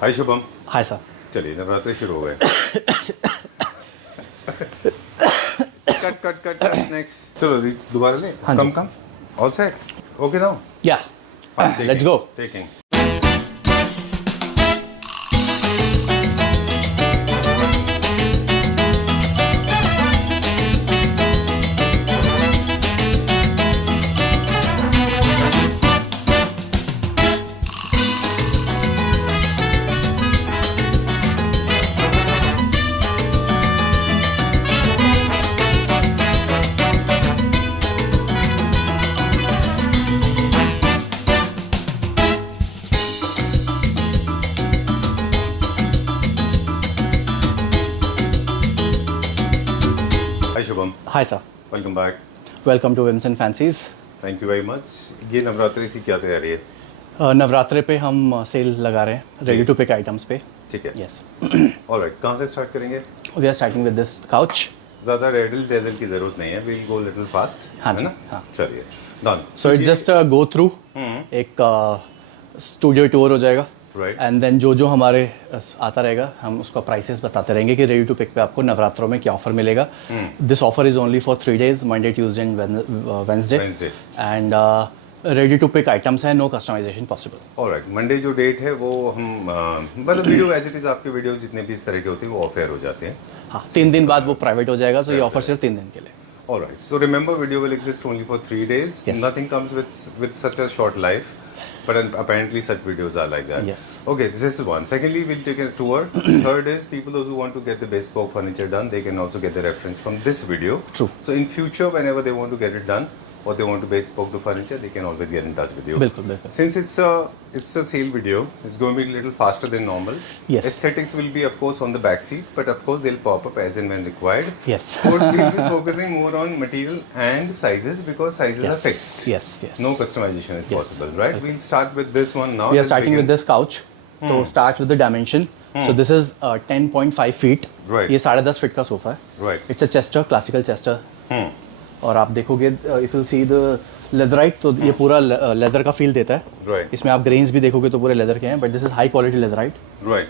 हाय Shubham. Hi sir. चलिए नवरात्रि शुरू हो गए। Cut cut cut cut next. चलो दोबारा ले। हाँ कम जी। Come. All set. Okay now. Yeah let's go. Taking. Hi Shubham. Hi sir. Welcome back. Welcome to Whims and Fancies. Thank you very much. ये नवरात्रि की क्या तैयारी है? नवरात्रे पे हम सेल लगा रहे हैं रेडी टू पिक आइटम्स पे। ठीक है। यस। ऑलराइट, कहाँ से स्टार्ट करेंगे? We are starting with this couch. ज़्यादा रेडल डेजल की ज़रूरत नहीं है, वील गो लिटिल फास्ट। हाँ है जी, ना? हाँ। चलिए done. So it just go through एक स्टूडियो टूर हो जाएगा। Right. एंड देन जो हमारे आता रहेगा हम उसका प्राइसेस बताते रहेंगे कि रेडी टू पिक पे आपको नवरात्रों में क्या ऑफर मिलेगा। This offer is only for 3 days, Monday Tuesday and Wednesday. And ready to pick items है, no customization possible. Alright, Monday जो डेट है वो हम मतलब वीडियो एज इट इज आपके वीडियो जितने भी इस तरह के होते हैं वो ऑफ एयर हो जाते हैं। हाँ, 3 दिन बाद वो प्राइवेट हो जाएगा। तो ये ऑफर सिर्फ 3 दिन के लिए। Alright, so remember video will exist only for 3 days. Yes. Nothing comes with such a short life, but apparently such videos are like that. Yes. Okay, this is one. Secondly, we'll take a tour. Third is people those who want to get the bespoke furniture done, they can also get the reference from this video. True. So in future, whenever they want to get it done, or they want to bespoke the furniture, they can always get in touch with you. बिल्कुल बिल्कुल। Since it's a sale video, it's going to be a little faster than normal. Yes. Aesthetics will be of course on the back seat, but of course they'll pop up as and when required. Yes. We'll be focusing more on material and sizes because sizes are fixed. Yes, yes. No customization is Yes. possible, right? Okay. We'll start with this one now. We are Let's starting with begin. this couch. So start with the dimension. So this is 10.5 feet. Right. ये 10.5 feet का sofa है। Right. It's a Chester, classical Chester. और आप देखोगे if you see the leatherite, तो ये पूरा leather का फील देता है। Right. इसमें आप ग्रेन्स भी देखोगे तो पूरे लेदर के हैं, but this is high quality leatherette. Right.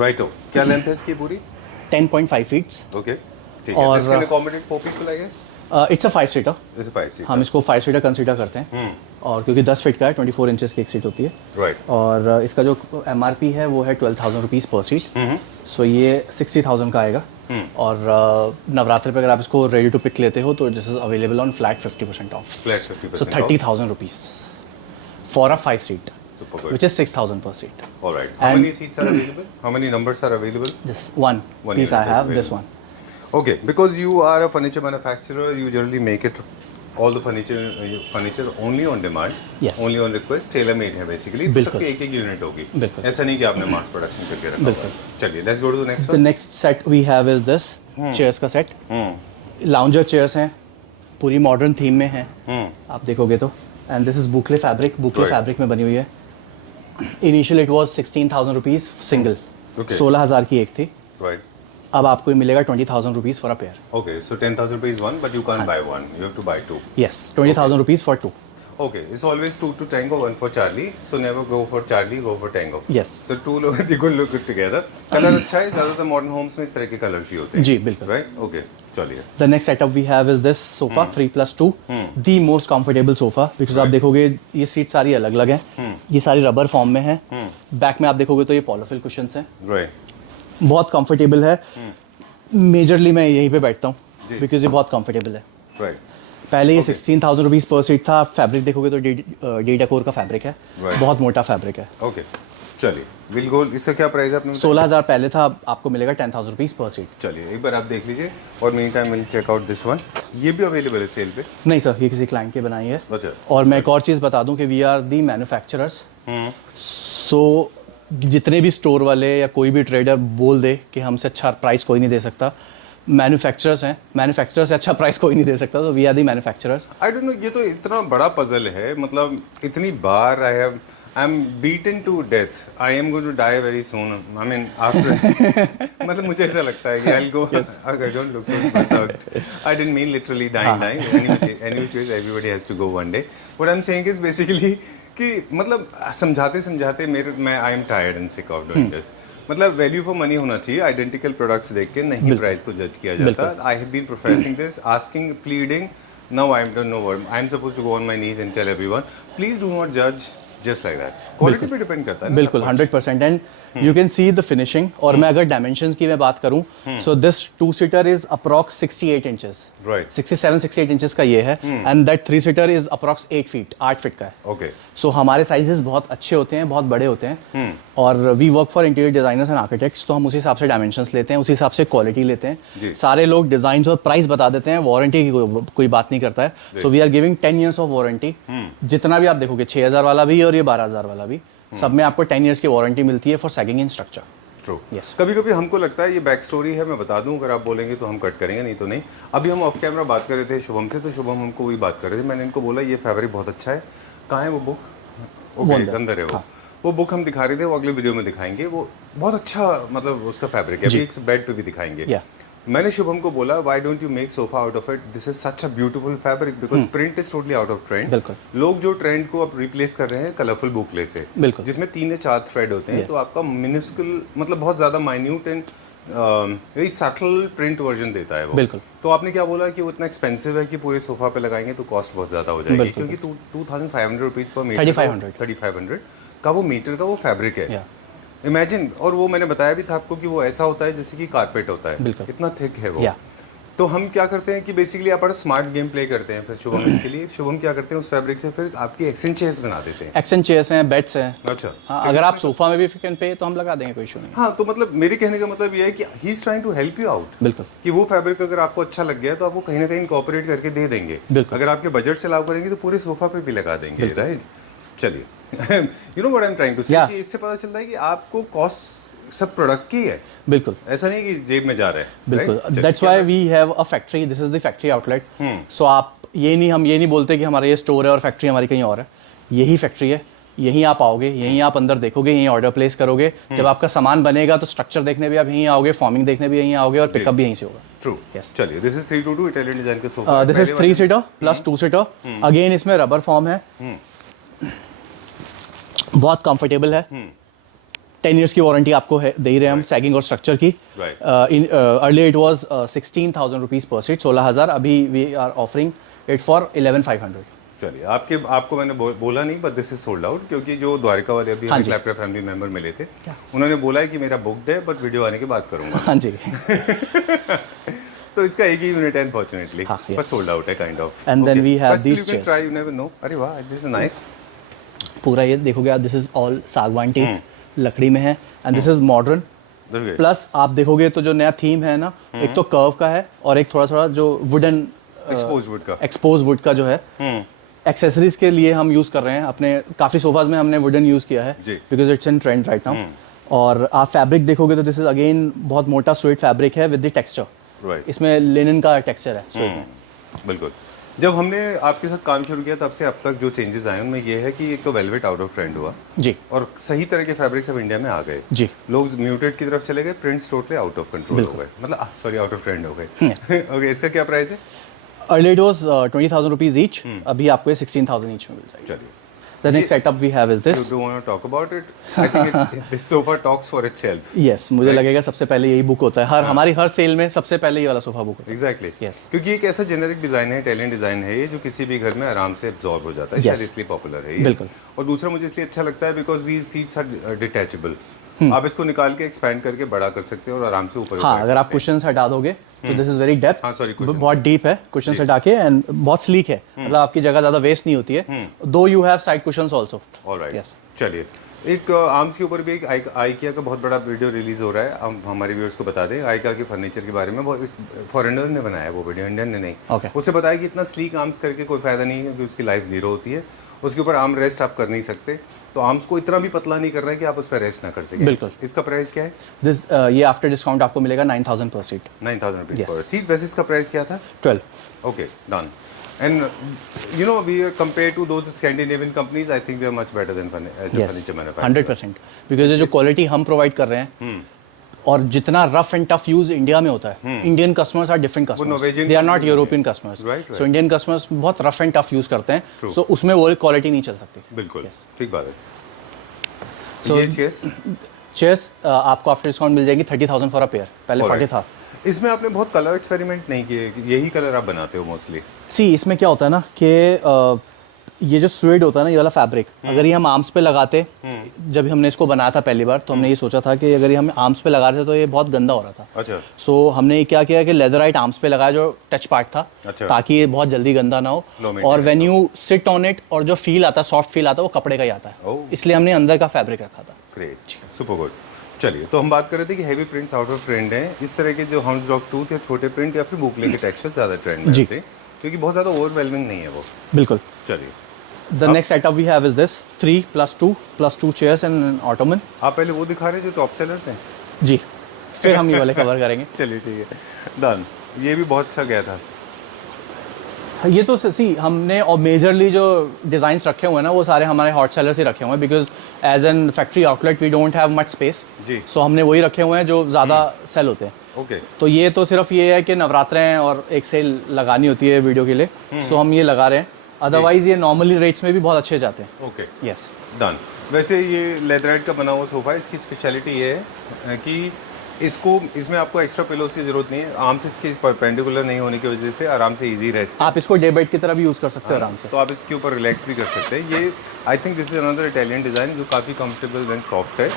Righto. क्या लेंथ है इसकी पूरी? 10.5 फीट्स। Okay. ठीक है. और This can accommodate 4 people, I guess. It's a 5 seater. This is 5 seat. हम इसको 5 सीटर कंसीडर करते हैं। और क्योंकि 10 फीट का है, 24 इंचेस की एक सीट होती है। Right. और इसका जो MRP है वो है 12,000 रुपीज़ पर सीट। सो ये 60,000 का आएगा। और नवरात्रि पे अगर आप इसको रेडी टू पिक लेते हो तो this is available on flat 50% of. Flat 50% so 30,000 rupees for a 5 seat, Super good. which is 6,000 per seat. All right. How And- many seats are available? How many numbers are available? Just one One piece I unit is have, this available. one. Okay, because you are a furniture manufacturer, you generally make it all the furniture only on demand. Yes. Only on request, tailor made है basically. तो बिल्कुल। सबकी एक unit होगी। बिल्कुल। ऐसा नहीं कि आपने मास प्रोडक्शन करके रखा बिल्कुल। हुआ है। चलिए, let's go to the next The one. next set we have is this chairs का set. Lounger chairs हैं, पूरी मॉडर्न थीम में हैं। आप देखोगे तो and this is boucle fabric. Boucle Right. Fabric में बनी हुई है। Initial it was 16,000 rupees single. Okay. 16,000 की एक थी। Right. अब आपको ये मिलेगा 20,000 rupees for a pair. Okay, so 10,000 rupees one, but you can't buy one. You have to buy two. Yes, 20,000 rupees for 2। Okay, it's always two to tango, one for Charlie. So never go for Charlie, go for tango. Yes. So two लोग they could look good together. Colour अच्छा है, ज़्यादातर modern Holmes में इस तरह के colours ही होते हैं। जी, बिल्कुल। Right? Okay, चलिए। The next setup we have is this sofa 3+2, the most comfortable sofa. Because आप देखोगे ये सीट सारी अलग अलग हैं। ये सारी रबर फॉर्म में है। बैक में आप देखोगे तो ये पॉलोफिल कुशन्स हैं। Right. बहुत कंफर्टेबल है। मेजरली मैं यहीं पे बैठता हूँ बिकॉज ये बहुत कंफर्टेबल है। Right. पहले ये 16,000 रुपीज़ पर सीट था। फैब्रिक देखोगे तो डी डेकोर का फैब्रिक है। Right. बहुत मोटा फैब्रिक है। Okay. चलिए, विल गो। इसका क्या प्राइस है आपने? 16,000 पहले था, आपको मिलेगा 10,000 रुपीज़ पर सीट। चलिए, एक बार आप देख लीजिए और mean time will check out this one. ये भी अवेलेबल है सेल पे? नहीं सर, ये किसी क्लाइंट की बनाई है। अच्छा। और मैं एक और चीज़ बता दूं कि वी आर दी मैन्युफैक्चरर्स। सो जितने भी स्टोर वाले या कोई भी ट्रेडर बोल दे कि हमसे अच्छा प्राइस कोई नहीं दे सकता, मैन्युफैक्चरर्स हैं। मैन्युफैक्चरर से अच्छा प्राइस कोई नहीं दे सकता। तो we are the manufacturers. I don't know, ये तो इतना बड़ा पजल है। मतलब इतनी बार I am beaten to death. I am going to die very soon. I mean after मतलब मुझे ऐसा लगता है कि I go I don't look so I didn't mean literally dying any which ways everybody has to go one day. What I am saying is basically कि मतलब समझाते समझाते मैं I am tired and sick of doing this. मतलब value for money होना चाहिए, identical products देख के नहीं प्राइस को जज किया जाता। I have been professing this, asking, pleading, now I am don't know word, I am suppose to go on my knees and tell everyone please do not जज जस्ट लाइक दैट। क्वालिटी पे depend करता है ना, बिल्कुल 100%। And you can see the finishing. और मैं अगर dimensions की मैं बात करूं, so this two seater is approx 68 inches, right, 67-68 inches का ये है। And that three seater is approx 8 feet का है। ओके, सो हमारे साइजेस बहुत अच्छे होते हैं, बहुत बड़े होते हैं। और we work for interior designers and architects, तो हम उसी हिसाब से डायमेंशंस लेते हैं, उसी हिसाब से क्वालिटी लेते हैं। सारे लोग डिजाइन और प्राइस बता देते हैं, वारंटी की कोई बात नहीं करता है। So we are giving 10 years of warranty. जितना भी आप देखोगे 6000 वाला भी और ये 12000 वाला भी, सब में आपको 10 ईयर्स की वारंटी मिलती है for sagging in structure. True. Yes. कभी कभी हमको लगता है ये बैक स्टोरी है, मैं बता दूं, अगर आप बोलेंगे तो हम कट करेंगे, नहीं तो नहीं। अभी हम ऑफ कैमरा बात कर रहे थे शुभम से, तो शुभम हमको वही बात कर रहे थे। मैंने इनको बोला ये फैब्रिक बहुत अच्छा है, कहाँ है वो बुक? ओके, अंदर है वो। हाँ। वो बुक हम दिखा रहे थे, वो अगले वीडियो में दिखाएंगे। वो बहुत अच्छा मतलब उसका फैब्रिक है, अभी एक बेड पे भी दिखाएंगे। Yeah. मैंने शुभम को बोला why don't you make sofa out of it, this is such a beautiful fabric, because print is totally out of trend. बिल्कुल। लोग जो ट्रेंड को अब रिप्लेस कर रहे हैं कलरफुल बुकले से, बिल्कुल। जिसमें 3 या 4 थ्रेड होते हैं, तो आपका मिनिस्कुल मतलब बहुत ज्यादा minute and very subtle print version देता है वो। बिल्कुल। तो आपने क्या बोला कि वो इतना एक्सपेंसिव है कि पूरे सोफा पे लगाएंगे तो कॉस्ट बहुत ज्यादा हो जाएगी, क्योंकि 2500 रुपीज पर मीटर, 3500 का वो मीटर का वो फैब्रिक है। इमेजिन। और वो मैंने बताया भी था आपको कि वो ऐसा होता है जैसे कि कारपेट होता है, इतना थिक है वो। तो हम क्या करते हैं कि बेसिकली आप बड़ा स्मार्ट गेम प्ले करते हैं। फिर शुभम इसके लिए, शुभम क्या करते हैं उस फैब्रिक से फिर आपकी एक्सचेंज चेयर्स बना देते हैं। एक्सचेंज चेयर्स हैं, बेड्स हैं। अच्छा, हाँ, अगर आप सोफा में भी कैन पे तो हम लगा देंगे, कोई इशू नहीं। हाँ, तो मतलब मेरे कहने का मतलब ये है कि he is trying to help you out. बिल्कुल। कि वो फैब्रिक अगर आपको अच्छा लग गया तो आपको कहीं ना कहीं इनकॉर्पोरेट करके दे देंगे। बिल्कुल। अगर आपके बजट से अलाउ करेंगे तो पूरे सोफा पे भी लगा देंगे, राइट। चलिए, you know what I am trying to say, कि इससे पता चलता है कि आपको कॉस्ट सब प्रोडक्ट की है। बिल्कुल, ऐसा नहीं कि जेब में जा रहा है। बिल्कुल, that's why we have a factory, this is the factory outlet. So आप हम ये नहीं बोलते कि हमारा ये स्टोर है और फैक्ट्री हमारी कहीं और है। यही फैक्ट्री है, यहीं आप आओगे, यहीं आप अंदर देखोगे, यहीं ऑर्डर प्लेस करोगे। जब आपका सामान बनेगा तो स्ट्रक्चर देखने भी आप यहीं आओगे, फॉर्मिंग देखने भी यहीं आओगे और पिकअप भी यहीं से होगा। ट्रू। Yes. चलिए, दिस इज 322 इटालियन डिजाइन के sofa. This is three seater plus two seater. Again इसमें रबर फॉर्म है, बहुत कंफर्टेबल है। 10 ईयर्स की वारंटी आपको है, दे रहे हैं हम सैगिंग और स्ट्रक्चर की। Early it was 16,000 rupees per seat, 16,000। अभी we are offering it for 11,500। चलिए, आपको मैंने बोला नहीं, but this is sold out, क्योंकि जो द्वारिका वाले अभी हमें क्लैपटॉप फैमिली मेंबर मिले थे, उन्होंने बोला है कि मेरा बुक्ड है, बट वीडियो आने के बाद करूंगा। हाँ जी। तो इसका एक ही यूनिट है अनफॉर्चुनेटली, बस सोल्ड आउट है kind of. And then we have these chairs. Try, you never know. अरे वाह, दिस इज नाइस। पूरा ये देखोगे आप, दिस इज ऑल सागवान टीक, लकड़ी में है। And this is modern. Plus आप देखोगे तो जो नया थीम है ना, एक तो कर्व का है और एक थोड़ा जो वुडन एक्सपोज वुड का जो है। एक्सेसरीज के लिए हम यूज कर रहे हैं अपने काफी सोफाज में, हमने वुडन यूज किया है because it's in trend right now. और आप फैब्रिक देखोगे तो दिस इज अगेन बहुत मोटा स्वेट फैब्रिक है विद द टेक्सचर। इसमें लिनन का टेक्सचर है स्वेट में। बिल्कुल। जब हमने आपके साथ काम शुरू किया तब से अब तक जो चेंजेस आए उनमें ये है कि एक तो वेलवेट आउट ऑफ ट्रेंड हुआ जी, और सही तरह के फैब्रिक्स अब इंडिया में आ गए जी। लोग म्यूटेड की तरफ चले गए, prints totally out of control हो गए, मतलब सॉरी आउट ऑफ ट्रेंड हो गए। ओके, इसका क्या प्राइस है? Earlier it was 20,000 rupees each. अभी आपको ये 16,000 each में मिल जाएगी। चलिए, The next setup we have is this. You don't want to talk about it? I think this sofa talks for itself. Yes, मुझे लगेगा सबसे पहले यही बुक होता है, हमारी हर सेल में सबसे पहले ये वाला सोफा बुक होता है। Exactly. Yes. क्योंकि एक ऐसा जेनेरिक डिजाइन है, इटालियन डिजाइन है ये, जो किसी भी घर में आराम से एब्जॉर्ब हो जाता है, शायद इसलिए पॉपुलर है ये। बिल्कुल। और दूसरा मुझे इसलिए अच्छा लगता है because these seats are detachable. आप इसको निकाल के एक्सपैंड करके बड़ा कर सकते हो और आराम से ऊपर। हाँ, अगर आप कुशन्स हटा दोगे तो दिस इज वेरी डेप्थ। हाँ, सॉरी, बहुत डीप है, कुशन्स हटा के, एंड बहुत स्लीक है, मतलब आपकी जगह ज्यादा वेस्ट नहीं होती है। दो you have side cushions also. Alright, yes. चलिए, एक आर्म्स के ऊपर भी एक आइकिया का बहुत बड़ा वीडियो रिलीज हो रहा है, हम हमारे व्यूअर्स को बता दें। आइकिया के फर्नीचर के बारे में, बहुत फॉरेनर ने बनाया वो वीडियो, इंडियन ने नहीं। उससे बताया कि इतना स्लीक आर्म्स करके कोई फायदा नहीं है, क्योंकि उसकी लाइफ जीरो होती है। उसके ऊपर आर्म रेस्ट आप कर नहीं सकते, तो आर्म्स को इतना भी पतला नहीं कर रहे कि आप उस पर रेस्ट ना कर सकें। बिल्कुल। इसका प्राइस क्या है? ये आफ्टर डिस्काउंट आपको मिलेगा 9,000 पर सीट। 9,000 rupees per seat. वैसे इसका प्राइस क्या था? 12। Okay, done. And you know, we are compared to those Scandinavian companies, I think we are much better than as a furniture manufacturer. 100%, because ये जो quality हम प्रोवाइड कर रहे हैं, और जितना rough and tough use India में होता है, Indian customers are different customers, Norwegian they are not company European customers. Right. So Indian customers बहुत रफ एंड टफ यूज करते हैं, True. सो उसमें वो क्वालिटी नहीं चल सकती। बिल्कुल ठीक बात है। So- ये चेस चेयर्स आपको आफ्टर डिस्काउंट मिल जाएगी 30,000 फॉर अ पेयर, पहले 40 था। इसमें आपने बहुत कलर एक्सपेरिमेंट नहीं किए, यही कलर आप बनाते हो मोस्टली? सी इसमें क्या होता है ना कि ये जो स्वेड होता है ना, ये वाला फैब्रिक, अगर ये हम आर्म्स पे लगाते, जब हमने इसको बनाया था पहली बार, तो हमने ये सोचा था कि अगर ये हम आर्म्स पे लगा रहे थे तो ये बहुत गंदा हो रहा था। अच्छा। सो हमने क्या किया कि लेदराइट आर्म्स पे लगाया, जो टच पार्ट था, अच्छा। ताकि ये बहुत जल्दी गंदा ना हो, Low और maintenance when you sit on it और जो फील आता है, सॉफ्ट फील आता है, वो कपड़े का ही आता है, Oh. इसलिए हमने अंदर का फैब्रिक रखा था। Great, super good. चलिए, तो हम बात कर रहे थे कि heavy prints out of trend हैं। इस तरह के जो हम्स डॉग टूथ या छोटे प्रिंट या फिर बुकले के टेक्सचर ज़्यादा ट्रेंड में जी। आते हैं, क्योंकि बहुत ज़्यादा ओवरवेलमिंग नहीं है वो। बिल्कुल। चलिए, the next setup we have is this 3+2 chairs and ottoman. आप पहले वो दिखा रहे हैं जो टॉप सेलर्स हैं? जी, फिर हम ये वाले कवर करेंगे। चलिए ठीक है, डन। ये भी बहुत अच्छा गया था। ये तो सी हमने और मेजरली जो डिज़ाइंस रखे हुए हैं ना, वो सारे हमारे हॉट सेलर्स ही रखे हुए हैं, because as an factory outlet we don't have much space. जी। सो हमने वही रखे हुए हैं जो ज़्यादा सेल होते हैं। ओके। तो ये तो सिर्फ ये है कि नवरात्रे हैं और एक सेल लगानी होती है वीडियो के लिए, सो हम ये लगा रहे हैं, अदरवाइज ये नॉर्मली रेट्स में भी बहुत अच्छे जाते हैं। Okay, yes, done. वैसे ये लेदराइट का बना हुआ सोफ़ा, इसकी स्पेशलिटी ये है कि इसमें आपको एक्स्ट्रा पिलोस की जरूरत नहीं है। आर्म से इसके परपेंडिकुलर नहीं होने की वजह से आराम से इजी रेस्ट। आप इसको डे बेड की तरह भी यूज़ कर सकते हो आराम से। तो आप इसके ऊपर रिलैक्स भी कर सकते हैं। ये I think this is another Italian design जो काफ़ी कंफर्टेबल एंड सॉफ्ट है,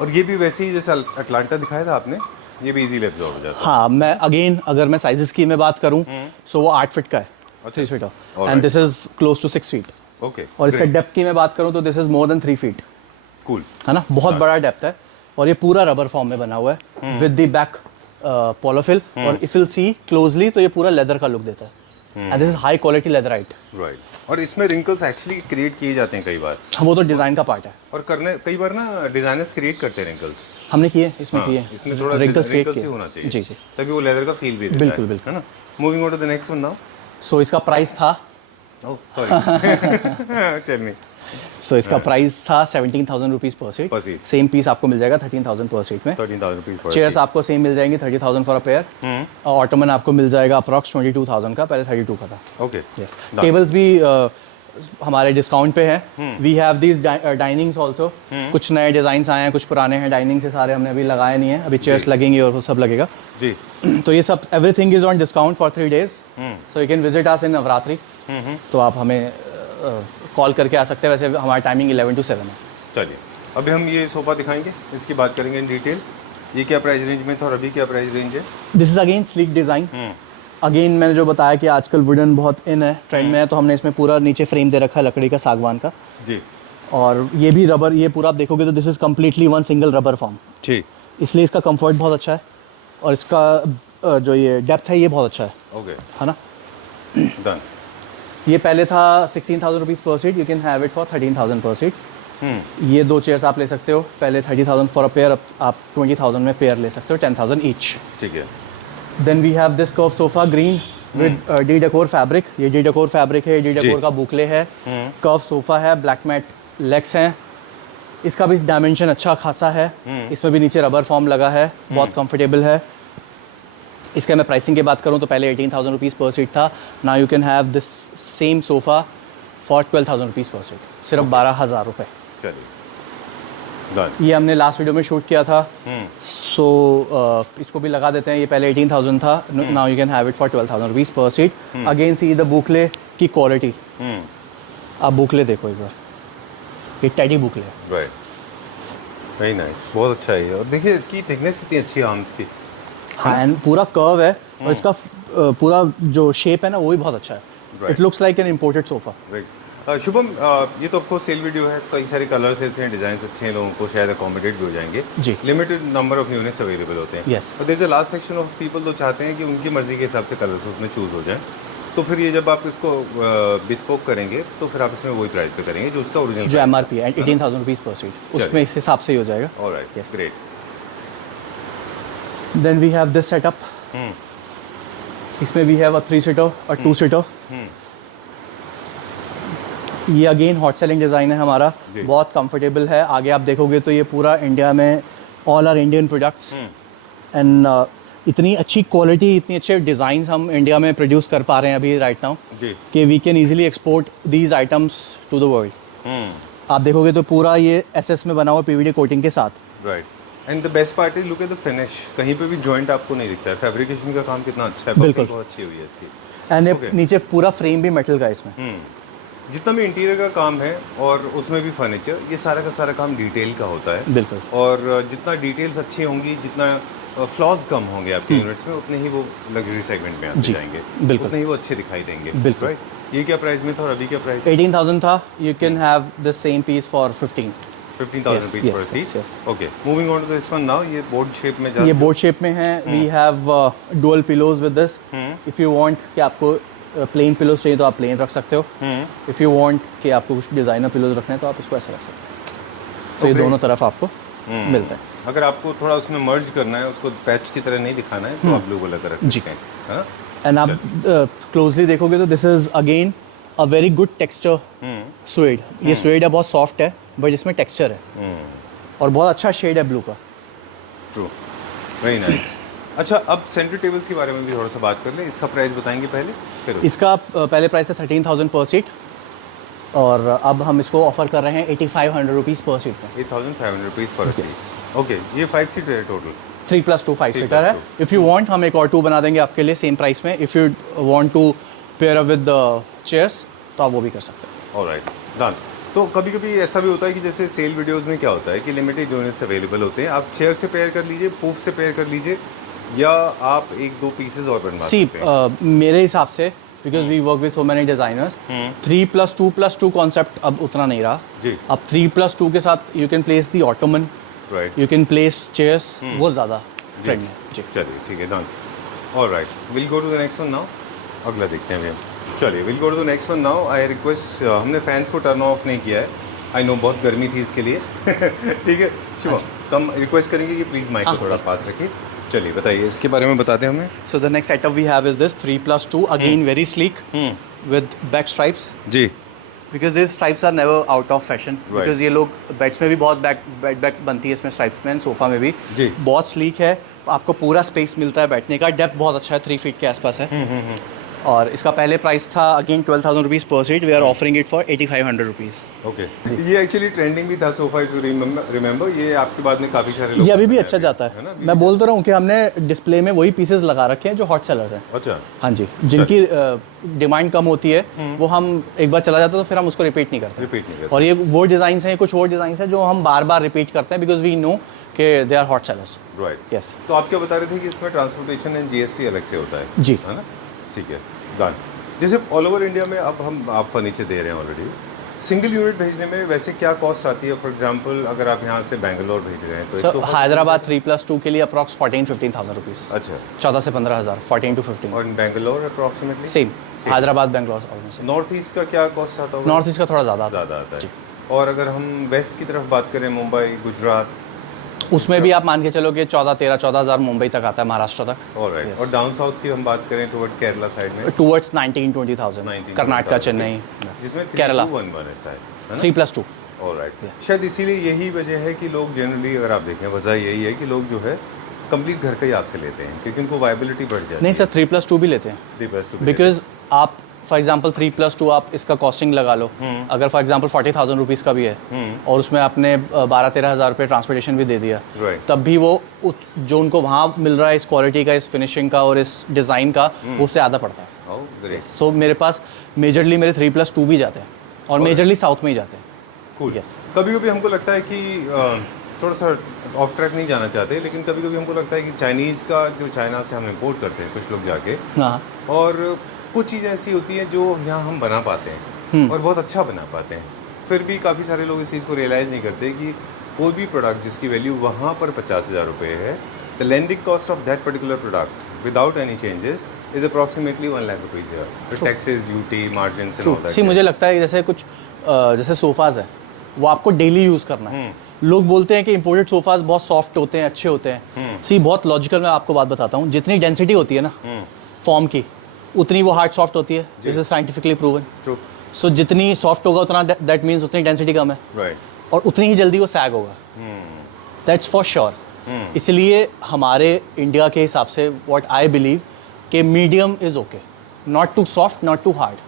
और ये भी वैसे ही जैसे अटलांटा दिखाया था आपने, ये भी इजीली एब्जॉर्ब हो जाता है। हाँ, मैं अगेन अगर मैं साइजेस की मैं बात करूँ, सो वो 8 फीट का है, 3 feet, and this is close to 6 feet. Okay, और इसका डेप्थ की मैं बात करूँ तो this is more than 3 feet, cool, है ना, बहुत बड़ा डेप्थ है, और ये पूरा रबर फॉर्म में बना हुआ है विद द बैक पोलोफिल, और इफ यू सी क्लोजली तो ये पूरा लेदर का लुक देता है, and this is high quality leatherette. Right. और इसमें रिंकल्स एक्चुअली क्रिएट किए जाते हैं कई बार, वो तो डिज़ाइन का पार्ट है, और करने कई बार ना डिजाइनर्स क्रिएट करते हैं रिंकल्स। हमने किए, इसमें हाँ, किए, इसमें थोड़ा wrinkles create रिंकल्स ही किए। होना चाहिए, जी जी, तभी वो लेदर का फील भी देता बिल्कुल, है, बिल्कुल। है ना। Moving on to the next one now. So इसका प्राइस था, ओह सॉरी, टेल मी। सो इसका प्राइस था 17,000 rupees per seat. Per seat. Same piece आपको मिल जाएगा 13,000 पर सीट में। 13,000 रुपीज फॉर चेयर्स आपको सेम मिल जाएंगी 30,000 फॉर अ पेयर। ऑटोमन आपको मिल जाएगा अप्रॉक्स 22,000 का, पहले 32 का था। ओके, यस, टेबल्स भी हमारे डिस्काउंट पे है। We have these dinings also, कुछ नए डिज़ाइंस आए हैं, कुछ पुराने हैं। डाइनिंग से सारे हमने अभी लगाए नहीं है, अभी चेयर्स लगेंगी और वो सब लगेगा जी। तो ये सब everything is on discount for 3 days, so you can visit us in Navratri. तो आप हमें कॉल करके आ सकते हैं, वैसे हमारा टाइमिंग 11 to 7 है। चलिए, अभी हम ये सोफा दिखाएंगे, इसकी बात करेंगे इन डिटेल। ये क्या प्राइस रेंज में था और अभी क्या प्राइस रेंज है? This is again sleek design. Again मैंने जो बताया कि आजकल वुडन बहुत इन है, ट्रेंड में है, तो हमने इसमें पूरा नीचे फ्रेम दे रखा है लकड़ी का, सागवान का, जी। और ये भी रबर, ये पूरा आप देखोगे तो this is completely one single rubber form, ठीक, इसलिए इसका कंफर्ट बहुत अच्छा है, और इसका जो ये डेप्थ है ये बहुत अच्छा है, ओके, है ना। डन। ये पहले था 16,000 rupees per seat, you can have it for 13,000 per seat. ये 2 चेयर्स आप ले सकते हो, पहले 30,000 फॉर अ पेयर, अब आप 20,000 में पेयर ले सकते हो, 10,000 ईच। ठीक है। Then we have this curve sofa green with D'Decor fabric. ये डी डेकोर फैब्रिक है, डी डेकोर का बुकले है, कर्व सोफा है, ब्लैक मैट लेग्स हैं, इसका भी डायमेंशन अच्छा खासा है, इसमें भी नीचे रबर फॉर्म लगा है, बहुत कंफर्टेबल है। इसका मैं प्राइसिंग की बात करूँ तो पहले 18,000 रुपीज़ पर सीट था, now you can have this same sofa for 12,000 rupees per seat, सिर्फ 12,000 रुपये। चलिए, डन। ये हमने लास्ट वीडियो में शूट किया था, सो इसको भी लगा देते हैं। ये पहले 18,000 था, now you can have it for 12,000 rupees per seat. Again see the बुकले की क्वालिटी, आप बुकले देखो एक बार, ये टेडी बुकले है। राइट, वेरी नाइस, बहुत अच्छा है। और देखिए इसकी थिकनेस कितनी अच्छी है आर्म्स की। हाँ, एंड पूरा कर्व है, और इसका पूरा जो शेप है ना वो भी बहुत अच्छा है। It looks like an imported sofa. Right. Shubham, ये तो ऑफकोर्स सेल वीडियो है, कई सारे कलर्स ऐसे हैं, डिजाइन अच्छे हैं, लोगों को शायद अकोमोडेट भी हो जाएंगे। जी। Limited number of units available होते हैं। Yes. और there is a last section of people जो चाहते हैं कि उनकी मर्जी के हिसाब से कलर्स उसमें चूज हो जाए, तो फिर ये जब आप इसको बिस्पोक करेंगे तो फिर आप इसमें वही प्राइस पे करेंगे जो उसका ओरिजिनल जो MRP है 18,000 रुपीज़ पर सीट, उसमें इस हिसाब से ही हो जाएगा। Alright, Yes. Great. Then we have this setup, इसमें वी हैव अ 3-seater और 2-seater। ये अगेन हॉट सेलिंग डिज़ाइन है हमारा, जी। बहुत कंफर्टेबल है। आगे आप देखोगे तो ये पूरा इंडिया में all are Indian products and इतनी अच्छी क्वालिटी, इतनी अच्छे डिज़ाइन हम इंडिया में प्रोड्यूस कर पा रहे हैं अभी राइट नाउ जी कि we can easily export these items to the world. आप देखोगे तो पूरा ये एसएस में बना हुआ पीवीडी कोटिंग के साथ। Right and the best part is look at the finish, कहीं पे भी जॉइंट आपको नहीं दिखता है। फैब्रिकेशन का काम कितना अच्छा है, बिल्कुल। बहुत अच्छी हुई है इसकी। And Okay. नीचे पूरा फ्रेम भी मेटल का है इसमें। जितना भी इंटीरियर का काम है और उसमें भी फर्नीचर, ये सारा का सारा काम डिटेल का होता है। बिल्कुल। और जितना डिटेल्स अच्छी होंगी, जितना फ्लॉज कम होंगे आपके यूनिट्स में, उतने ही वो लग्जरी सेगमेंट में आते जी, जाएंगे, बिल्कुल। उतने ही वो अच्छे दिखाई देंगे। बिल्कुल। राइट। ये क्या प्राइस में था और अभी क्या प्राइस? 18,000 था, you can have the same piece for 15। 15,000 Yes, rupees yes, per yes, seat. yes. Okay. Moving on to this one now. ये बोर्ड शेप में ये बोर्ड शेप में है। We have dual pillows with this. If you want कि आपको plane pillows चाहिए तो आप प्लेन रख सकते हो। इफ़ यू वांट कि आपको कुछ डिज़ाइनर पिलोज रखने हैं तो आप इसको ऐसे रख सकते हो। तो ये दोनों तरफ आपको मिलता है। अगर आपको थोड़ा उसमें मर्ज करना है, उसको पैच की तरह नहीं दिखाना है, तो आप ब्लू कलर का रख सकते हैं, है ना? एंड आप क्लोजली देखोगे तो this is again a very good texture swayed. ये स्वेड है, बहुत सॉफ्ट है, बट इसमें टेक्सचर है और बहुत अच्छा शेड है ब्लू का। True, very nice. अच्छा, अब सेंटर टेबल्स के बारे में भी थोड़ा सा बात कर लें। इसका प्राइस बताएंगे पहले, फिर इसका पहले प्राइस है 13,000 पर सीट और अब हम इसको ऑफर कर रहे हैं 8,500 रुपीज़ पर सीट में। 8,500 रुपीज़ पर सीट। ओके, ये 5 सीटर है टोटल। 3+2 5 सीटर है। इफ़ यू वांट हम एक और 2 बना देंगे आपके लिए सेम प्राइस में। If you want to pair up with the chairs तो आप वो भी कर सकते हैं। Alright, done. तो कभी कभी ऐसा भी होता है कि जैसे सेल वीडियोस में क्या होता है कि लिमिटेड यूनिट्स अवेलेबल होते हैं। आप चेयर से पेयर कर लीजिए, पूफ से पेयर कर लीजिए, या आप 1-2 पीसेज और बनवा सकते हैं। मेरे हिसाब से because we work with so many designers, 3+2+2 concept अब उतना नहीं रहा जी। अब 3+2 के साथ you can place the ottoman, right, you can place chairs, वो ज़्यादा ट्रेंड है जी। चलिए ठीक है, done. Alright, we'll go to the next one now. अगला देखते हैं भैया। चलिए, we'll go to the next one now. I request, हमने फैंस को टर्न ऑफ नहीं किया है। आई नो बहुत गर्मी थी इसके लिए। ठीक है शिवा, तो हम रिक्वेस्ट करेंगे कि प्लीज़ माइक को थोड़ा पास रखिए। चलिए बताइए, इसके बारे में बताते हैं हमें। So the next item we have is this 3+2, again very sleek with back stripes, ji, because these stripes are never out of fashion. Right. Because ये लोग बेड्स में भी बहुत बैक बनती है इसमें स्ट्राइप्स में, सोफा में भी जी। बहुत स्लीक है। आपको पूरा स्पेस मिलता है बैठने का, डेप्थ बहुत अच्छा है, 3 फीट के आसपास है। और इसका पहले प्राइस था again 12,000 rupees per seat. We are offering it for 8,500 rupees. Okay. ये एक्चुअली ट्रेंडिंग भी था सोफा, इफ यू रिमेंबर। ये आपके बाद में काफ़ी सारे लोग ये अभी भी बनाते अच्छा हैं, जाता ना? है। मैं बोल तो रहा हूँ कि हमने डिस्प्ले में वही पीसेस लगा रखे हैं जो हॉट सेलर्स हैं। अच्छा, हाँ जी, जिनकी डिमांड कम होती है वो हम एक बार चला जाता है तो फिर हम उसको रिपीट नहीं करते। रिपीट नहीं करते। और ये वो डिज़ाइंस हैं, कुछ वो डिज़ाइंस हैं जो हम बार बार रिपीट करते हैं बिकॉज वी नो कि they are hot sellers. Right, yes. तो आप क्या बता रहे थे कि इसमें ट्रांसपोर्टेशन एंड जीएसटी अलग से होता है? जी। है ना? ठीक है, डन। जैसे ऑल ओवर इंडिया में अब हम आप फर्नीचर दे रहे हैं ऑलरेडी, सिंगल यूनिट भेजने में वैसे क्या कॉस्ट आती है? फॉर एग्जांपल अगर आप यहाँ से बैंगलोर भेज रहे हैं तो सर हैदराबाद 3+2 के लिए अप्रॉक्स 14-15,000 रुपीज़। अच्छा, 14 से 15,000, 14 to 15। और Bangalore approximately same, Hyderabad Bangalore almost. North east का क्या कॉस्ट आता होगा? नॉर्थ ईस्ट का थोड़ा ज़्यादा ज़्यादा आता है। और अगर हम वेस्ट की तरफ बात करें, मुंबई, गुजरात, उसमें भी आप मान के चलो कि 14,000 मुंबई तक आता है, महाराष्ट्र तक। ऑलराइट। और डाउन साउथ की हम बात करें टुवर्ड्स केरला साइड में, टूवर्ड्स 19-20,000, 19,000 कर्नाटका, चेन्नई, जिसमें केरला 3-2-1-1 ऐसा है ना? 3+2। ऑलराइट। शायद इसीलिए यही वजह है कि लोग जनरली, अगर आप देखें, वजह यही है कि लोग जो है कंप्लीट घर का ही आपसे लेते हैं क्योंकि उनको वायबिलिटी बढ़ जाती है। नहीं सर, 3+2 भी लेते हैं 3+2 बिकॉज आप फॉर एग्जांपल 3+2 आप इसका कॉस्टिंग लगा लो, अगर फॉर एग्जांपल 40,000 रुपीज़ का भी है और उसमें आपने 12-13 हज़ार रुपये ट्रांसपोर्टेशन भी दे दिया, राइट, तब भी वो जो उनको वहाँ मिल रहा है इस क्वालिटी का, इस फिनिशिंग का और इस डिज़ाइन का, वो उससे आधा पड़ता है। Oh great. सो मेरे पास मेजरली मेरे 3+2 भी जाते हैं और मेजरली साउथ में ही जाते हैं। कूल। यस। कभी कभी हमको लगता है कि थोड़ा सा ऑफ ट्रैक नहीं जाना चाहते, लेकिन कभी कभी हमको लगता है कि चाइनीज़ का जो चाइना से हम इम्पोर्ट करते हैं कुछ लोग जाके, हाँ, और कुछ चीज़ें ऐसी होती हैं जो यहाँ हम बना पाते हैं और बहुत अच्छा बना पाते हैं, फिर भी काफ़ी सारे लोग इस चीज़ को रियलाइज़ नहीं करते कि कोई भी प्रोडक्ट जिसकी वैल्यू वहाँ पर 50,000 रुपये है, the landing cost of that particular product without any changes is approximately 1 lakh rupees है। Taxes, duty, margin and all that. See मुझे लगता है जैसे कुछ जैसे सोफ़ाज़ है वो आपको डेली यूज़ करना है। लोग बोलते हैं कि इंपोर्टेड सोफ़ाज़ बहुत सॉफ्ट होते हैं, अच्छे होते हैं। सी बहुत लॉजिकल, मैं आपको बात बताता हूँ, जितनी डेंसिटी होती है ना फॉर्म की, उतनी वो हार्ड सॉफ्ट होती है। This is scientifically proven. True. So जितनी सॉफ्ट होगा उतना दैट मीन्स उतनी डेंसिटी कम है राइट। और उतनी ही जल्दी वो सैग होगा, दैट्स फॉर श्योर। इसलिए हमारे इंडिया के हिसाब से व्हाट आई बिलीव कि medium is okay, not too soft, not too hard,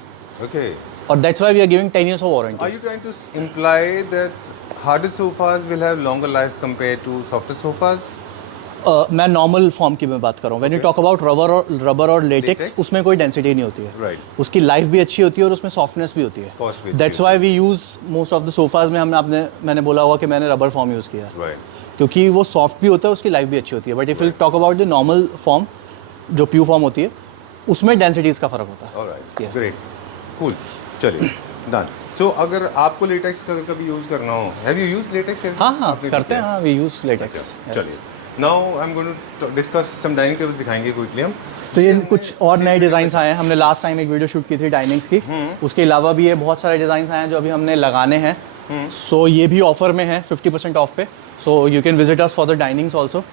Okay. और that's why we are giving 10 years of warranty. Are you trying to imply that harder sofas will have longer life compared to softer sofas? मैं normal form की मैं बात कर रहा हूँ. When you talk about rubber और latex, Latex? उसमें कोई डेंसिटी नहीं होती है. Right. उसकी लाइफ भी अच्छी होती है और उसमें सॉफ्टनेस भी होती है. Cost भी अच्छी that's why we use most of the sofas में मैंने बोला होगा कि मैंने रबर फॉर्म यूज़ किया, Right. क्योंकि वो सॉफ्ट भी होता है, उसकी लाइफ भी अच्छी होती है. But if you talk about the normal form, जो प्यू फॉर्म होती है, उसमें डेंसिटीज़ का फ़र्क होता है. All right. Yes. Great. Cool. चलिए. Done. So अगर आपको latex का कभी यूज़ करना हो, have you used latex? हाँ आपने करते हैं, किया? हाँ, वी यूज़ लेटेक्स. अच्छा, चलिए. Now I'm going to discuss some dining tables दिखाएंगे क्विकली हम. तो ये कुछ और नए डिज़ाइंस आए हैं. हमने लास्ट टाइम एक वीडियो शूट की थी डाइनिंग्स की. उसके अलावा भी ये बहुत सारे डिज़ाइंस आए हैं जो अभी हमने लगाने हैं. सो ये भी ऑफर में है 50% ऑफ पे. सो you can visit us for the डाइनिंग्स also.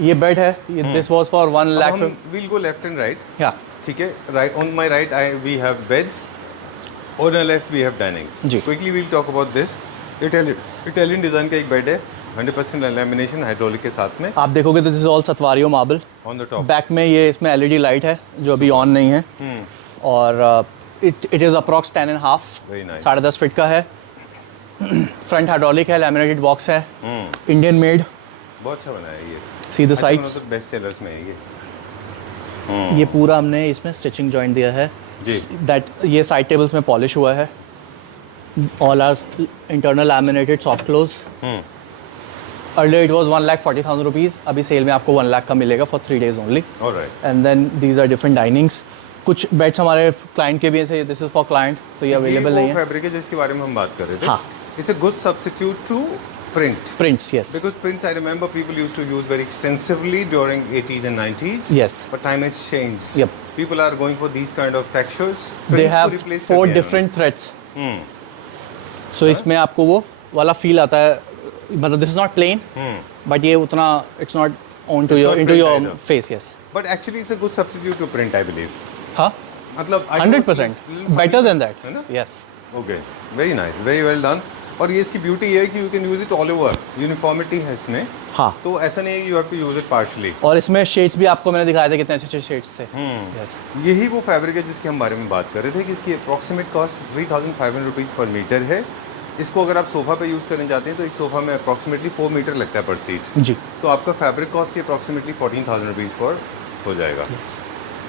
ये बेड है, this was for 1 lakh. We'll go left and right. या ठीक है. Right on my right we have beds. On the left we have dinings. जी. Quickly we'll talk about this. Italian design का एक bed है, 100% lamination hydraulic के साथ में. आप देखोगे तो this is all statuario marble. On the top. Back में ये इसमें एलईडी लाइट है जो अभी ऑन नहीं है. और it is approx 10.5. Very nice. 10.5 feet का है. फ्रंट हाइड्रोलिक है, लैमिनेटेड बॉक्स है, इंडियन मेड. बहुत अच्छा बना है ये. See the sides. Best sellers में है ये. ये पूरा हमने इसमें स्टिचिंग जॉइंट दिया है. जी. दैट ये साइड टेबल्स में पॉलिश हुआ है. All are internal laminated soft close. Earlier it was 1,40,000 rupees. अभी सेल में आपको 1 लाख का मिलेगा for 3 days only. Alright. And then these are different dinings. कुछ बेड्स हमारे क्लाइंट के भी हैं, दिस इज फॉर क्लाइंट, तो ये अवेलेबल नहीं है. फैब्रिक है जिसके बारे में हम बात कर रहे थे. हाँ. It's a good substitute to print. Prints, yes. Because prints, I remember people used to use very extensively during 80s and 90s. Yes. But time has changed. Yep. People are going for these kind of textures. They Prints have को replace 4 कर दिया different threads. उन्होंने. सो इसमें आपको वो वाला feel आता है. मतलब this is not plain, but ये उतना it's not on to It's your not into print your either. Face. Yes. But actually it's a good substitute to print, I believe. हाँ, मतलब 100% better than that. है ना? Yes. Okay. Very nice. Very well done. और ये इसकी beauty ये है कि you can use it all over. Uniformity है इसमें. हाँ. तो ऐसा नहीं है you have to use it partially. और इसमें शेड्स भी आपको मैंने दिखाए थे, कितने अच्छे अच्छे शेड्स थे. यस. यही वो फैब्रिक है जिसके हम बारे में बात कर रहे थे कि इसकी अप्रॉक्सीमेट कॉस्ट 3,500 रुपीज़ पर मीटर है. इसको अगर आप सोफ़ा पे यूज़ करना चाहते हैं तो एक सोफ़ा में अप्रॉक्सीमेटली 4 मीटर लगता है पर सीट. जी. तो आपका फैब्रिक कॉस्ट ही अप्रॉक्सीमेटली 14,000 रुपीज़ पर हो जाएगा. Yes.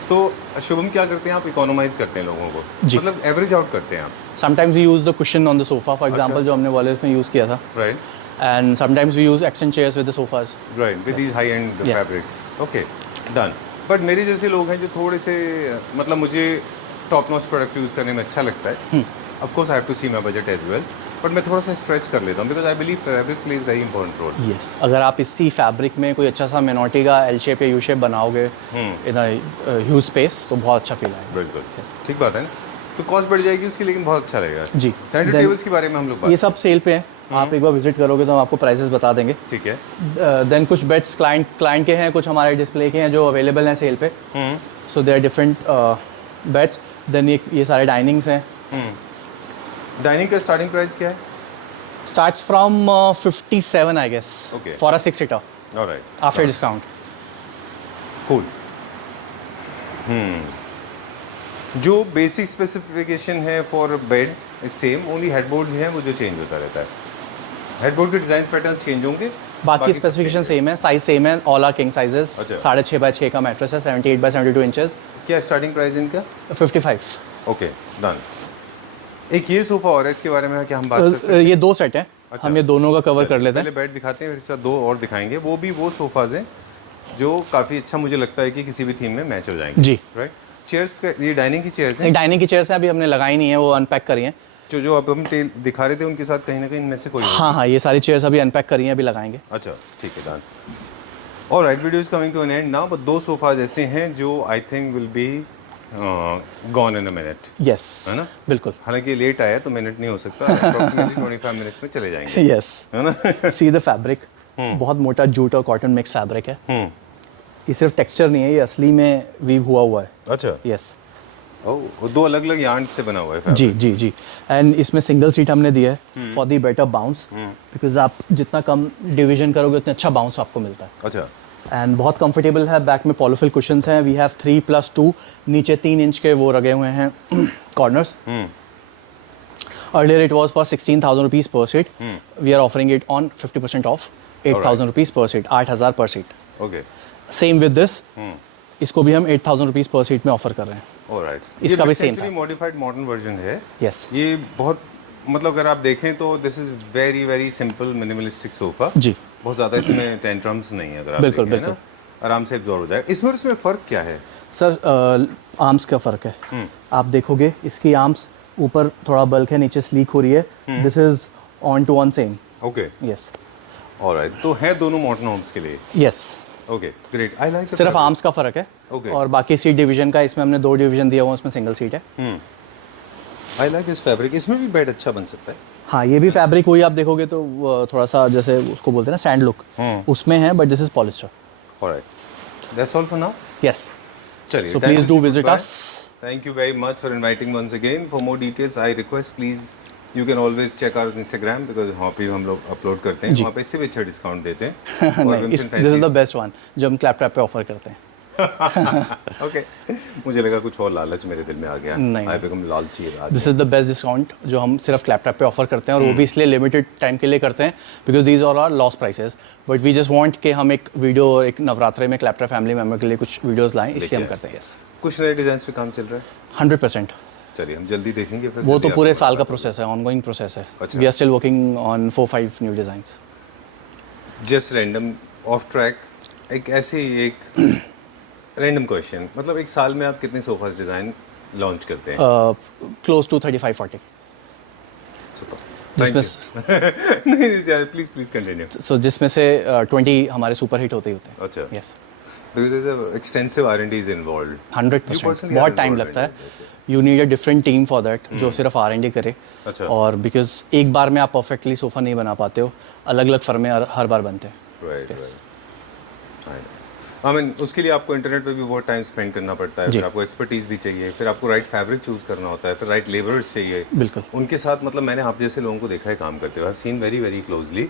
तो शुभम क्या करते हैं आप? इकोनोमाइज़ करते हैं लोगों को. जी. मतलब एवरेज आउट करते हैं आप. Sometimes we use the cushion on the sofa, for example, अच्छा. जो हमने वॉलेट में यूज़ किया था. Right. And sometimes we use accent chairs with the sofas. Right with these high and Yeah. Fabrics. Okay done. But मेरे जैसे लोग हैं जो थोड़े से मतलब मुझे टॉप नॉच प्रोडक्ट यूज़ करने में अच्छा लगता है. Of course I have to see my budget as well. But मैं थोड़ा सा स्ट्रेच कर लेता हूँ because I believe fabric plays very important role. Yes. अगर आप इसी फैब्रिक में कोई अच्छा सा मिनोटी का एल शेप या यू शेप बनाओगे इन ह्यूज स्पेस, तो बहुत अच्छा फील आएगा. बिल्कुल. ठीक बात है ना. तो कॉस्ट बढ़ जाएगी उसकी लेकिन बहुत अच्छा रहेगा. जी. सेंटर Then- टेबल्स के बारे में हम लोग ये बात. सब सेल पे हैं. आप एक बार विजिट करोगे तो हम आपको प्राइसेस बता देंगे. ठीक है. देन कुछ बेड्स क्लाइंट के हैं, कुछ हमारे डिस्प्ले के हैं जो अवेलेबल हैं सेल पे. So they are different beds. Then ये सारे डाइनिंग्स हैं. डाइनिंग का स्टार्टिंग प्राइस क्या है? Starts from 57, I guess. Okay. For a 6-seater alright. after discount. Cool. जो बेसिक स्पेसिफिकेशन है for bed is same. Only headboard भी है वो जो चेंज होता रहता है. हेडबोर्ड के डिजाइन पैटर्न्स चेंज होंगे. बाकी स्पेसिफिकेशन सेम है, साइज सेम है, ऑल आर किंग साइजेस. अच्छा. 6.5 by 6 का मैट्रेस है, 78 by 72 इंचेस. क्या स्टार्टिंग प्राइस इनका? 55. Okay done. एक ये सोफा और है, इसके बारे में क्या हम बात कर सकते हैं? ये 2 सेट हैं. अच्छा. हम ये दोनों का कवर कर लेते पहले हैं. बेड दिखाते हैं फिर इसका 2 और दिखाएंगे. वो भी वो सोफाज हैं जो काफ़ी अच्छा मुझे लगता है कि किसी भी थीम में मैच हो जाएंगे. जी. राइट. चेयर्स, ये डाइनिंग की चेयर्स हैं. डाइनिंग की चेयर्स हैं, अभी हमने लगाई नहीं है, वो अनपैक करी हैं. जो अब हम दिखा रहे थे उनके साथ कहीं ना कहीं इनमें से कोई होगा. हाँ, ये सारी चेयर्स अभी अनपैक करी हैं, अभी लगाएंगे. अच्छा ठीक है done. Alright, video is coming to an end now. But 2 sofas ऐसे हैं जो I think will be gone in a minute. Yes. है ना? बिल्कुल. हालांकि लेट आया तो मिनट नहीं हो सकता. अप्रॉक्सीमेटली 25 मिनट्स में चले जाएंगे. यस. है ना? See the fabric. बहुत मोटा जूट और कॉटन मिक्स फैब्रिक है. ये सिर्फ टेक्सचर नहीं है, ये असली में वीव हुआ है. अच्छा. यस. ओह, दो अलग-अलग यार्न से बना हुआ है fabric। जी जी जी। एंड इसमें सिंगल सीट हमने दिया है for the better bounce, because आप जितना कम डिवीजन करोगे उतना अच्छा बाउंस आपको मिलता है। अच्छा। एंड बहुत कंफर्टेबल है। बैक में पॉलोफिल कुशंस हैं। वी हैव 3+2, नीचे 3 इंच के वो लगे हुए हैं corners. Earlier it was for 16,000 rupees per seat, we are offering it on 50% off 8,000 rupees per seat, 8,000 per seat. Okay. Same with this, इसको भी हम 8,000 रुपीज़ पर सीट में ऑफर कर रहे हैं। ऑलराइट। इसका भी same था। मॉडिफाइड मॉडर्न वर्जन है। यस ये बहुत, मतलब अगर आप देखें तो this is very very simple minimalistic sofa. जी। बहुत ज़्यादा इसमें टेंट्रम्स नहीं है, अगर आप बिल्कुल, देखें ना, बिल्कुल। आराम से एब्जॉर्ब हो जाएगा। इसमें और इसमें फ़र्क क्या है? सर आर्म्स का फ़र्क है। आप देखोगे इसकी आर्म्स ऊपर थोड़ा बल्क है, नीचे स्लीक हो रही है। This is on to on same. Okay. Yes alright, तो है दोनों मॉडर्न होम्स के लिए। Yes. Okay great, I like. सिर्फ आर्म्स का फ़र्क है। Okay. और बाकी सीट डिवीजन का इसमें हमने 2 डिवीजन दिया हुआ, उसमें सिंगल सीट है। I like this fabric. इसमें भी बेड अच्छा बन सकता है। हाँ, ये भी फैब्रिक वही आप देखोगे तो वो थोड़ा सा जैसे उसको बोलते हैं ना सैंड लुक, उसमें है, but this is polyester. Alright, that's all for now. Yes. चलिए, So please do visit us. Thank you very much for inviting once again. For more details, I request please you can always check our Instagram because वहाँ पे हम लोग upload करते हैं, वहाँ पे इससे भी अच्छा डिस्काउंट देते हैं। नहीं, this is the best one जो हम क्लैप ट्रैप पे ऑफर करते हैं। ओके, मुझे लगा कुछ और लालच मेरे दिल में आ गया। नहीं। आई बिकम लालची आदमी। This is the best discount जो हम सिर्फ क्लैप ट्रैप पे ऑफर करते हैं, और वो भी इसलिए लिमिटेड टाइम के लिए करते हैं because these are loss prices, but we just want कि हम एक वीडियो, एक नवरात्रे में क्लैप ट्रैप फैमिली मेम्बर के लिए कुछ वीडियोस लाएं, इसलिए हम करते हैं। यस, कुछ नए डिजाइन पे काम चल रहा है। 100%। चलिए, हम जल्दी देखेंगे फिर। वो तो जल्दी पूरे आपसे साल का प्रोसेस है, ऑनगोइंग प्रोसेस है। अच्छा। We are still working on 4-5 new designs. Just random off track, एक ऐसे ही एक रैंडम क्वेश्चन, मतलब एक साल में आप कितने सोफास डिजाइन लॉन्च करते हैं? Close to 35-40। Thank जिसमें you. नहीं, प्लीज प्लीज कंटिन्यू। सो जिसमें से 20 हमारे सुपर हिट होते ही होते हैं। अच्छा। Yes, extensive R&D is involved. 100%। personally बहुत are टाइम involved लगता in है। it, जैसे। You need a different team for that जो सिर्फ R&D करे। अच्छा। और बिकॉज एक बार में आप परफेक्टली सोफा नहीं बना पाते हो, अलग अलग फर्में हर बार बनते हैं। Right right. आई मीन उसके लिए आपको इंटरनेट पे भी बहुत टाइम स्पेंड करना पड़ता है, फिर आपको एक्सपर्टीज भी चाहिए, फिर आपको राइट फैब्रिक चूज करना होता है, फिर राइट लेबर्स चाहिए। बिल्कुल। उनके साथ, मतलब मैंने आप जैसे लोगों को देखा है काम करते हुए, I have seen very very closely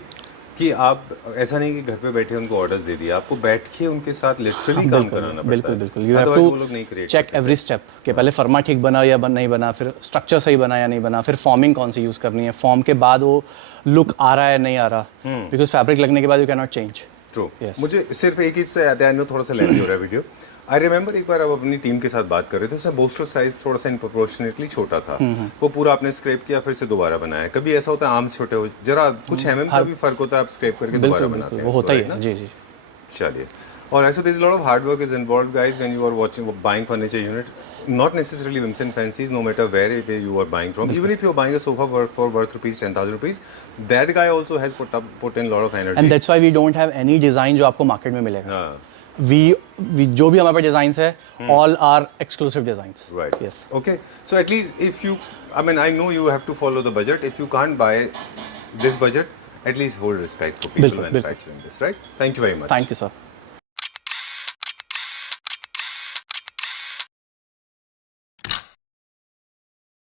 कि आप ऐसा नहीं कि घर पे बैठे उनको ऑर्डर्स दे दिए, आपको बैठ के उनके साथ लिटरली काम कराना पड़ता है। बिल्कुल बिल्कुल। यू हैव वो लोग नहीं to create check every step कि पहले फर्मा ठीक बना या नहीं बना, फिर स्ट्रक्चर सही बना या नहीं बना, फिर फॉर्मिंग कौन सी यूज़ करनी है, फॉर्म के बाद वो लुक आ रहा है नहीं आ रहा, बिकॉज फैब्रिक लगने के बाद you can not change. True. Yes. मुझे सिर्फ एक चीज से याद है, आई नो थोड़ा सा लेंथी हो रहा है वीडियो। आई रिमेंबर एक बार आप अपनी टीम के साथ बात कर रहे थे, उसमें बोस्टर साइज थोड़ा सा इनप्रोपोर्शनेटली छोटा था, वो पूरा आपने स्क्रैप किया, फिर से दोबारा बनाया। कभी ऐसा होता है आर्म्स छोटे हो, जरा कुछ mm का भी फर्क होता है, आप स्क्रैप करके दोबारा बिल्कुल बनाते बिल्कुल, हैं, वो होता ही right ना? है। जी जी। चलिए, और ऐसे this lot of hard work is involved guys when you are watching buying furniture unit, not necessarily whims and fancies, no matter where you are buying from. Even if you are buying a sofa for worth rupees 10,000 rupees, that guy also has put in a lot of energy. And that's why we don't have any design जो आपको market में मिलेगा। हाँ, we जो भी हमारे पास designs है, all are exclusive designs. right. Yes. Okay, so at least if you, I mean, I know you have to follow the budget. If you can't buy this budget, at least hold respect for people बिल्कुल, manufacturing this, right? Thank you very much. Thank you sir.